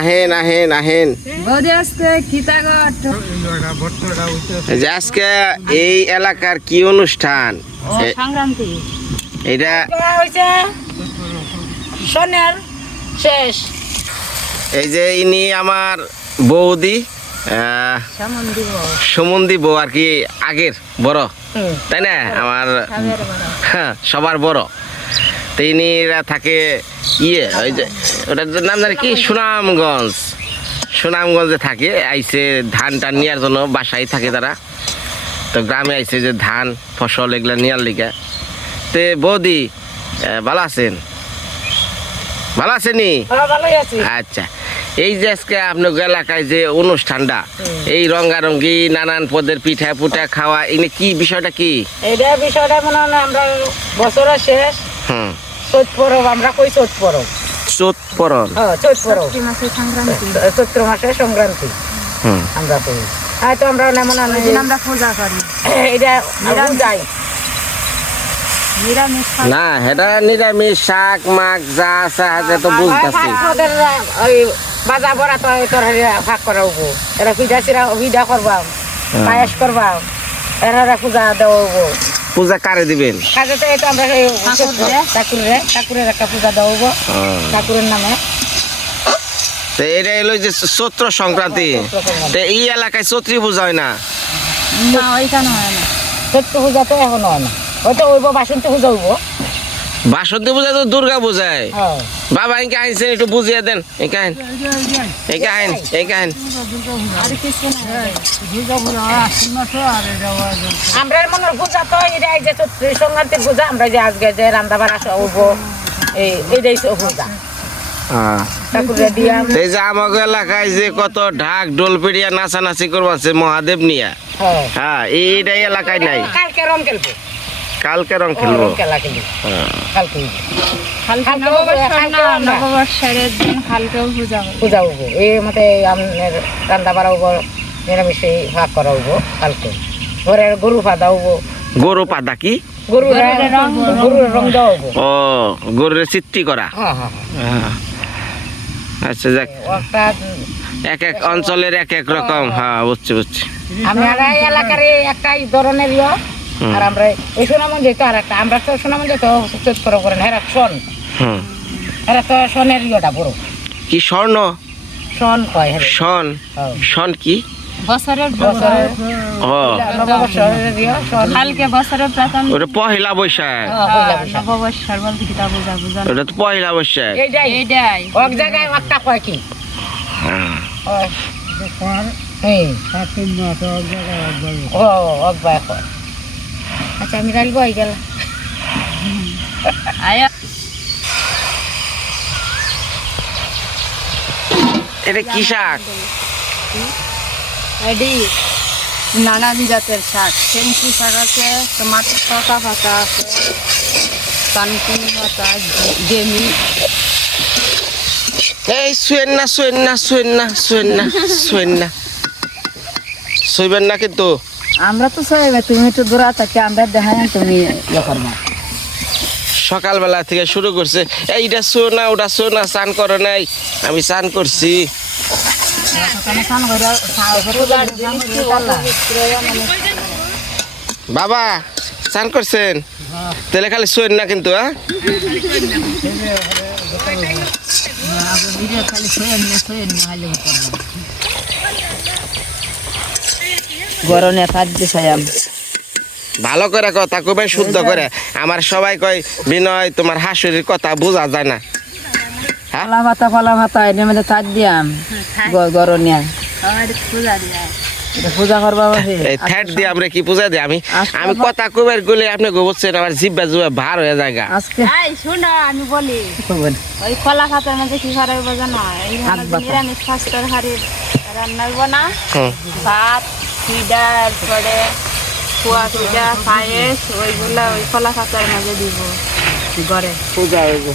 আহেন আহেন আহেন আজকে এই এলাকার কি অনুষ্ঠান? এটা শেষ। এই যে ইনি আমার বৌদি সুমন্দি বউ। আর কি আগের বড় তাই না? আমার হ্যাঁ, সবার বড়। তো ইনিরা থাকে ইয়ে ওই যে ওটার নাম জানি কি? সুনামগঞ্জ। সুনামগঞ্জে থাকে আইসে ধান টান নেওয়ার জন্য বাসায় থাকে তারা। তো গ্রামে আইসে যে ধান ফসল এগুলো নেওয়ার লিগে। তে বৌদি ভালো আছেন? ভালো আছেনি ভালোই আচ্ছা এই যে আজকে আপনার এলাকায় যে অনুষ্ঠানটা এই রঙ্গারঙ্গি নানান পদের পিঠা পুঠা খাওয়া এনে কি বিষয়টা কি? এইটা বিষয়টা মনে হয় আমরা বছরের শেষ। পরব আমরা কই চৈত পরব? পরন হ্যাঁ পরব। চৈত্র মাসে সংক্রান্তি। হুম। আমরা করি হয়তো আমরা এমন আমরা পূজা করি। এটা যাই। না এটা নিরামিষ শাক মাক যা আছে হাতে তো বুঝতেছি। ওই বাজা বড়া তো তরকারি ভাগ করা হব। এরা পিঠা চিরা পিঠা করবা পায়েস করবা এরা পূজা দেওয়া পূজা কারে দিবেন? কাজে তো এই আমরা এই ঠাকুরের ঠাকুরের একটা পূজা ঠাকুরের নামে। তো এটা এলো যে চৈত্র সংক্রান্তি। তো এই এলাকায় চৈত্রী পূজা হয় না? না ওইখানে হয় না। সত্য পূজা তো এখন হয় না। হয়তো ওইব বাসন্তী পূজা হইব। বাসন্তী পূজা তো দুর্গা পূজায়। হ্যাঁ। বাবা এঁকে আইনছেন একটু বুঝিয়ে দেন। এঁকে আইন। এঁকে আইন এঁকে আইন। আমরা মনে পূজা তো এটা এই যে সংক্রান্তির পূজা আমরা যে আজকে যে রান্না বাড়া হইব এই এইটাই তো পূজা। ঠাকুরে দিয়া। এই যে আমাকে এলাকায় যে কত ঢাক ডোল পিড়িয়া নাচানাচি করবাছে মহাদেব নিয়া। হ্যাঁ। হ্যাঁ এইটাই এলাকায় নাই। কালকে রং খেলব। কালকে রং খেলব। খেলা খেলি হ্যাঁ। কালকে কালকে নববর্ষের দিন হালকেও পূজা পূজা হব। এই মতে আপনার রান্না বাড়া হব নিরামিষে ভাগ করা হব কালকে। ঘরের গরু ফাদা গরু কি? গরুর গরুর রং দেওয়া ও গরুর চিত্তি করা? হ্যাঁ হ্যাঁ। আচ্ছা যাক। এক এক অঞ্চলের এক এক রকম। হ্যাঁ বুঝছি বুঝছি। আমরা এই এলাকার একটাই ধরনের। আর আমরা এই সোনামঞ্জ তো আর একটা আমরা তো সোনামঞ্জ তো চোখ করে করেন হেরা সন হুম। হেরা তো সনের ইয়েটা বড়। কি স্বর্ণ? সন কয় সন হ্যাঁ। সন কি? বছরের সন বছরের প্রথম ওটা পহেলা বৈশাখ। হ্যাঁ, বৈশাখ। নববর্ষের বলতে কিতা পূজা পূজা ওটা তো পহেলা বৈশাখ। এইটাই। এইটাই। এক জায়গায় একটা কয় কি? হ্যাঁ। ও কয় আমি রাখব এই গেল আয়া। এটা কি শাক? এডি নানান জাতের শাক। সেন্সি শাক আছে টমাটো পাতা পাতা আছে কানকুনি পাতা ডেমি এই শুয়েন না শুয়েন না শুয়েন না শুয়েন না শুয়েন না। শুইবেন না কিন্তু। আমরা তো চাইবে তুমি একটু দূরা থাকি আমরা দেখাই তুমি ইয়ে করবা সকালবেলা থেকে শুরু করছে এইটা শো না ওটা শো না স্নান করো নাই আমি স্নান করছি বাবা স্নান করছেন তাহলে খালি শোয়েন না কিন্তু হ্যাঁ চাইম ভালো করে কথা কবে শুদ্ধ করে। আমার সবাই কয় বিনয় তোমার হাসুরির কথা বোঝা যায় না। হ্যাঁ? ভাতা পালা ভাতা এর মধ্যে থাক দিয়াম গরমে পূজা দিয়া এটা পূজা করবা এই থ্যাট দিয়ে আমরা কি পূজা দিই? আমি আমি কথা কবের গলে আপনি গোবচ্ছেন আমার জিব্বা জুবা ভার হয়ে যায় আজকে এই শোনো আমি বলি। ওই কলা খাতার মধ্যে কি করা হইব জানো? এই নিরামিষ স্বাস্থ্যের হাড়ির রান্না না? ভাত পিঠা এরপরে কুয়া পিঠা পায়েস ওইগুলা ওই কলা খাতার মাঝে দিব। ঘরে? পূজা হইব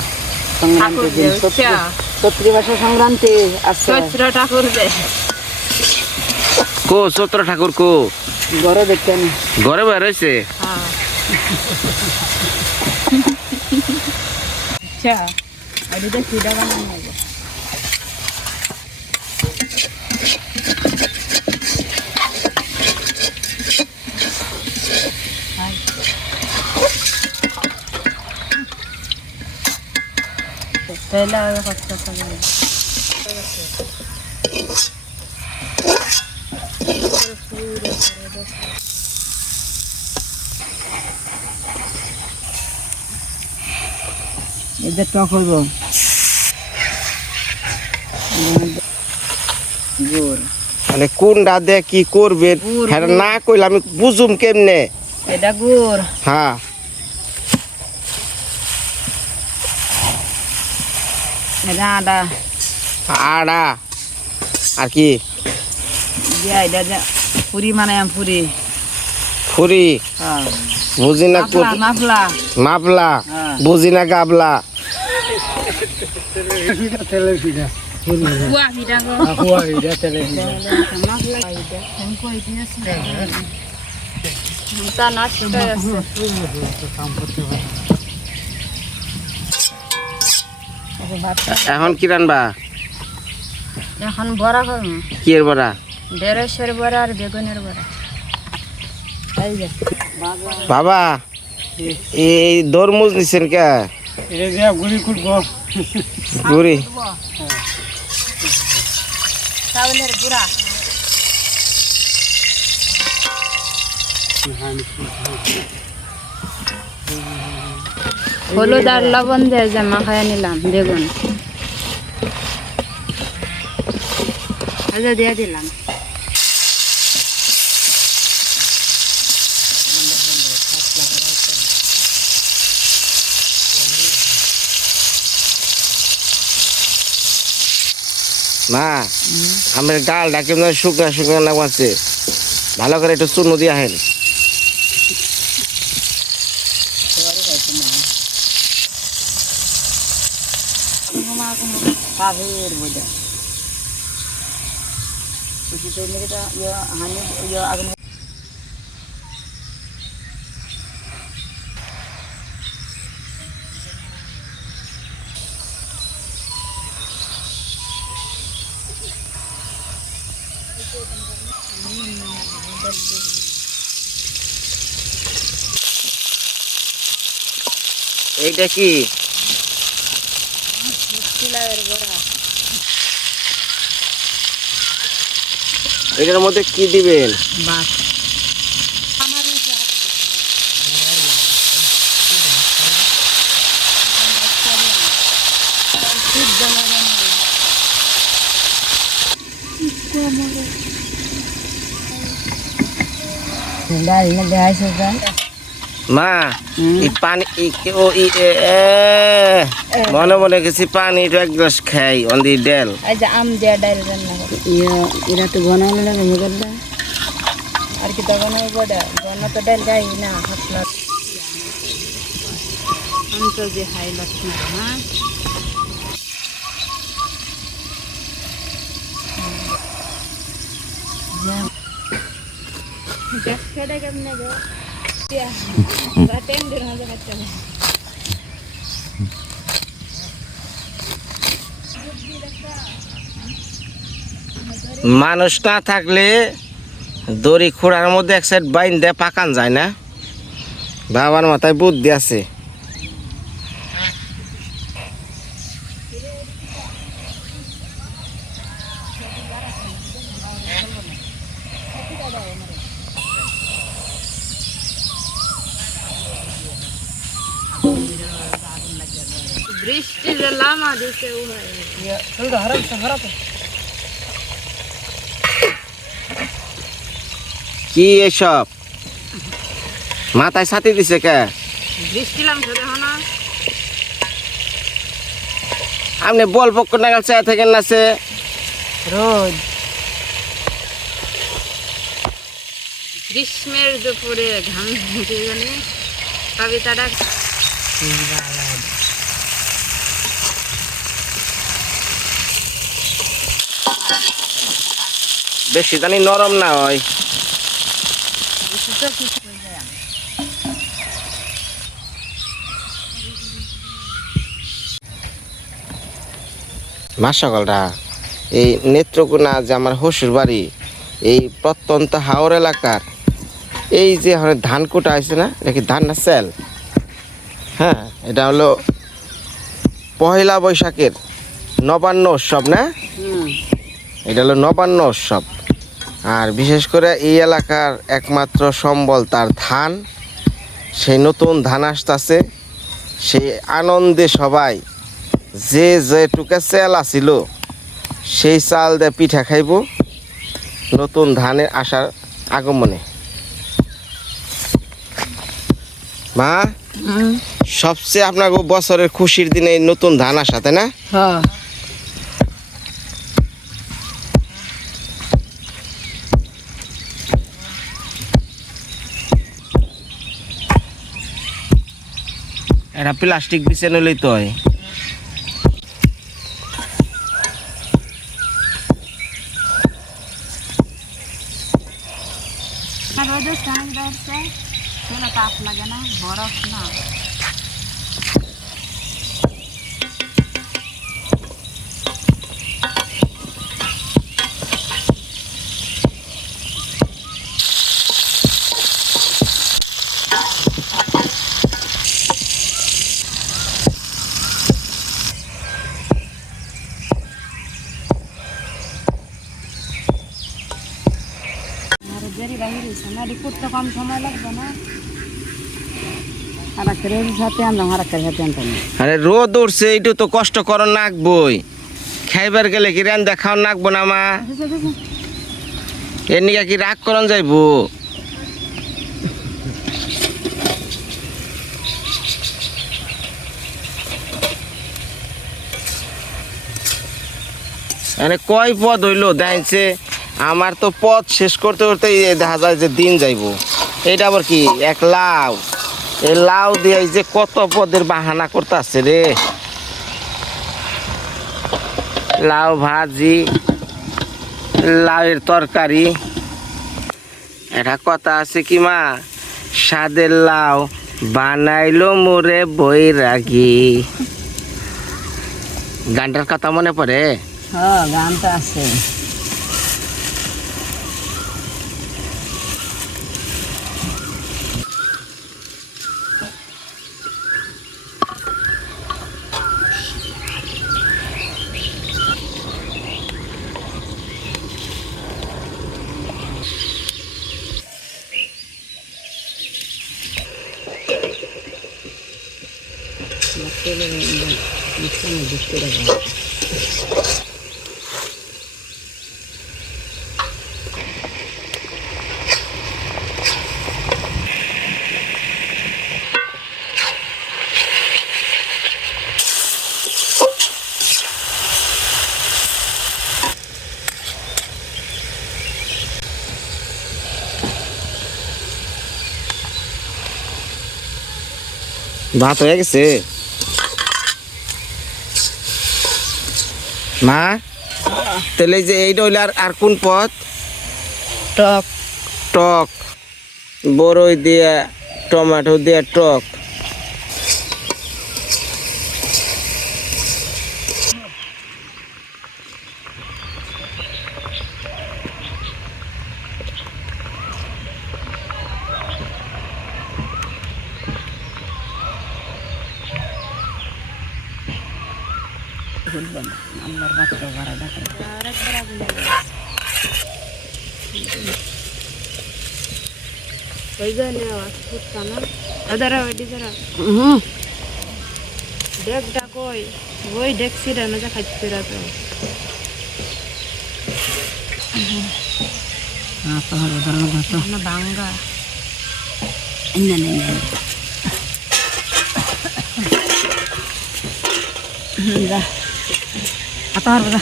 ঠাকুর যে উৎসব। ছত্রি মাসের সংক্রান্তি আছে। চৈত্র ঠাকুর কো চত্র ঠাকুর কো? ঘরে দেখতেন ঘরে। আচ্ছা আর এটা বানানো টক হইব মানে কোনটা দিয়ে কি করবেন গুড়, হ্যাঁ না কইলে আমি বুঝুম কেমনে? এটা গুড় হ্যাঁ। আদা। আড়া আর কি? পুরি মানে পুরি। ফুরি হ্যাঁ। বুঝি না মাফলা মাফলা। হ্যাঁ। বুঝি না গাবলা মাফলা এটা হেমকো ইতিহাস তা নষ্ট হয়ে আছে এখন কি রানবা? এখন বড়া করব। কি এর বড়া? ঢেঁড়সের বড়া আর বেগুনের বড়া। এই যে বাবা এই দরমুজ নিছেন কে? গুড়ি চাউলের গুঁড়া। হলুদ আর লবণ দিয়ে যে মাখায় নিলাম, বেগুন। আচ্ছা দিয়ে দিলাম। মা, আমার ডালটা কেমন শুকনা শুকনা লাগছে? ভালো করে একটু চুনো দিয়ে আহেন। কাভের বোঝা হানি ইয়ে আগুন এইটা কি এটার মধ্যে কি দিবেন? ডাল না দেখাইছে মা এই পানি ও ই মনে মনে গেছি পানি এক গ্লাস খাই অন দি ডেল যে আম দেয়া ডাল রান্না করে। ইয়ে এরা তো ঘনানো লাগে মুগের আর কি তো ঘনাই বড়া? ঘন তো ডাল গাই না হাতলা আমি তো যে হাই লাগছে কেমনে গো রাতেন দিন হবে বাচ্চা মানুষ না থাকলে দড়ি খোঁড়ার মধ্যে এক সাইড বাইন দিয়ে পাকান যায় না। বাবার মাথায় বুদ্ধি আছে। বৃষ্টি যে লামা দিছে কি এসব? মাথায় ছাতি দিছে কে? বৃষ্টি লামছে দেখো না আপনি বল পক্ষ নাগাল চেয়ে থাকেন না সে। রোদ গ্রীষ্মের দুপুরে ঘাম কবিতাটা বেশি জানি নরম না হয়। সকালটা এই নেত্রকোনা যে আমার হসুর বাড়ি এই প্রত্যন্ত হাওর এলাকার এই যে ধান কোটা আছে না এটা কি ধান না সেল? হ্যাঁ এটা হলো পহেলা বৈশাখের নবান্ন উৎসব না? এটা হলো নবান্ন উৎসব। আর বিশেষ করে এই এলাকার একমাত্র সম্বল তার ধান। সেই নতুন ধান আসতেছে। সেই আনন্দে সবাই যে যেটুকা চাল আছিল সেই চাল দিয়ে পিঠা খাইব নতুন ধানের আসার আগমনে। মা সবচেয়ে আপনার বছরের খুশির দিনে নতুন ধান আসা তাই না? এটা প্লাস্টিক বিছে লই তো হয়। রোদে স্নান করছে সেটা তাপ লাগে না, বরফ না আর দেরি বাহির হয়েছে না করতে কম সময় লাগবে না। আর রোদ উঠছে এইটু তো কষ্ট নাকবই। খাইবার গেলে কি রান দেখাও নাকবো না মা? এর নিকে কি রাগ করন যাইবো? মানে কয় পদ হইল দেখছে আমার তো পথ শেষ করতে করতে দেখা যায় যে দিন যাইবো। এটা আবার কি? এক লাউ। এই লাউ দিয়ে যে কত পদের বাহানা করতে আসছে রে। লাউ ভাজি, লাউয়ের তরকারি। এটা কথা আছে কি মা? স্বাদের লাউ বানাইলো মোরে বৈরাগী। গানটার কথা মনে পড়ে? হ্যাঁ গানটা আছে। ভাত হয়ে গেছে মা তাহলে যে এইটা হইলে আর আর কোন পথ? টক। টক। বড়ই দিয়া টমেটো দিয়া টক আমার বাচ্চা ভাড়া দেখে হুম ডেকটা কই ওই ডেকছি রে না খাইতে তো হ্যাঁ তো হলো ধরো ঘটো না ভাঙ্গা না না না যা আতো হরব যা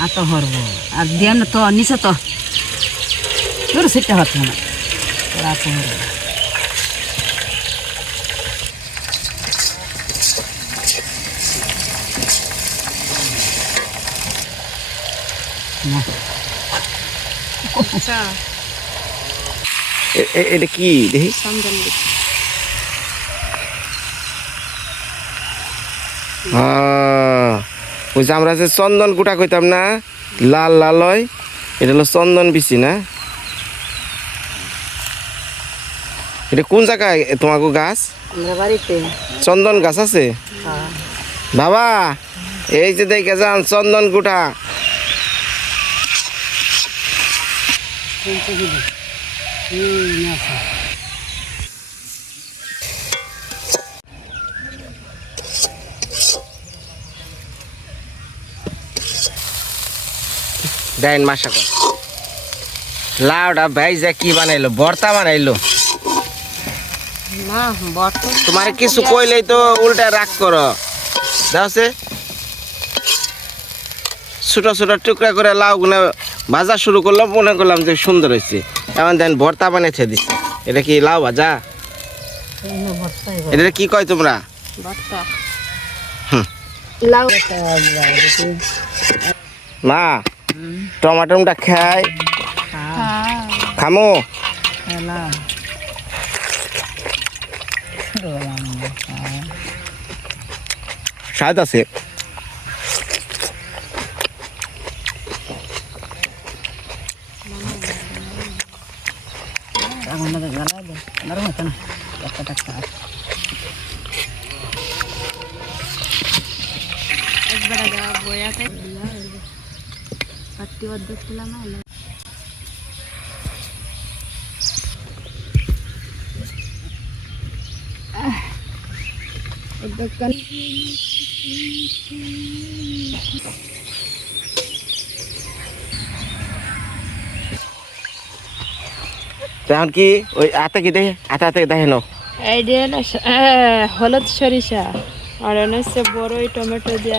আতো হরব আর দিয়াম না তো নিচে তো তোর সেটা হচ্ছে না তোর আচ্ছা। এটা কি? দেখি। আমরা যে চন্দন কুটা কইতাম না? লাল লাল হয় এটা হলো চন্দন বিচি না? এটা কোন জায়গায় তোমাকে গাছ? চন্দন গাছ আছে? হ্যাঁ। বাবা এই যে দেখে যান চন্দন কুটা দেন মাসা লাউডা ভাই যে কি বানাইলো? ভর্তা বানাইলো? না তোমার কিছু কইলেই তো উল্টা রাগ করো। ছোট ছোট টুকরা করে লাউ গুলো ভাজা শুরু করলাম মনে করলাম যে সুন্দর হয়েছে। এমন দেন ভর্তা বানিয়েছে দিচ্ছে এটা কি লাউ ভাজা? এটা কি কয় তোমরা? মা টমাটোমটা খাই। হ্যাঁ। খামো। স্বাদ আছে? একবার যা বয়াতে পাত্তি অর্ধেক ছিল না তখন কি? ওই আতে কি দেখে? আতে আতে দেখে নাও। দিয়ে না হলুদ সরিষা। আর বড়ই টমেটো দিয়া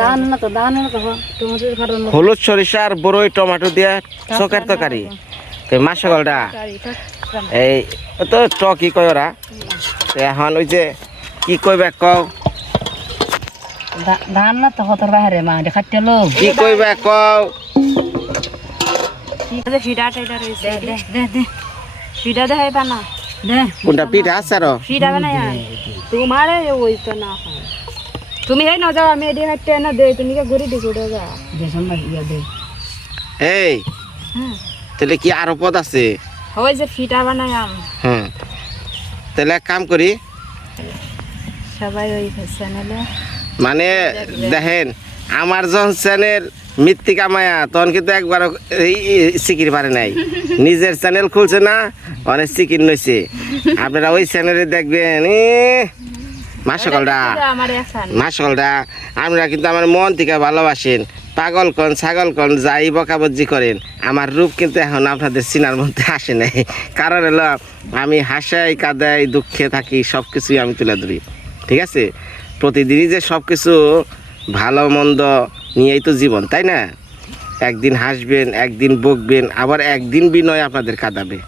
দান না তো দান না তো হলুদ সরিষা আর বড়ই টমাটো দিয়ে চকের তরকারি। তো মাসকলটা এই তো টকি কয় ওরা? এখন ওই যে কি কইবে কও? ধান না তো হতর বাহারে মা দেখাতে লো। কি কইবে কও? ফিডা টাইডা রয়েছে দে দে দে। ফিডা দেখাইবা না দে। কোনটা পিঠা আচার ফিডা বানাই তোমার ওই তো না। তুমি এই না যাও আমি এডি হাঁটতে না দে তুমি কে ঘুরি দিছো যা দে সম্মান ইয়া দে। এই তাহলে কি আরও পদ আছে? ওই যে ফিডা বানাই আম। হুম তাহলে এক কাম করি। সবাই ওই চ্যানেলে মানে দেখেন আমার যখন চ্যানেল মৃত্তিকা মায়া তখন কিন্তু একবার সিকির পারে নাই। নিজের চ্যানেল খুলছে না অনেক সিকির নইছে। আপনারা ওই চ্যানেলে দেখবেন আমার এখান মাসকলটা আমরা কিন্তু আমার মন থেকে ভালোবাসেন। পাগল কন ছাগল কন যাই বকাবজ্জি করেন আমার রূপ কিন্তু এখন আপনাদের সিনার মধ্যে আসে নাই। কারণ হলো আমি হাসাই কাদাই দুঃখে থাকি সব কিছুই আমি তুলে ধরি। ঠিক আছে? প্রতিদিনই যে সব কিছু ভালো, মন্দ নিয়েই তো জীবন, তাই না? একদিন হাসবেন, একদিন বকবেন, আবার একদিন বিনয় আপনাদের কাঁদাবে।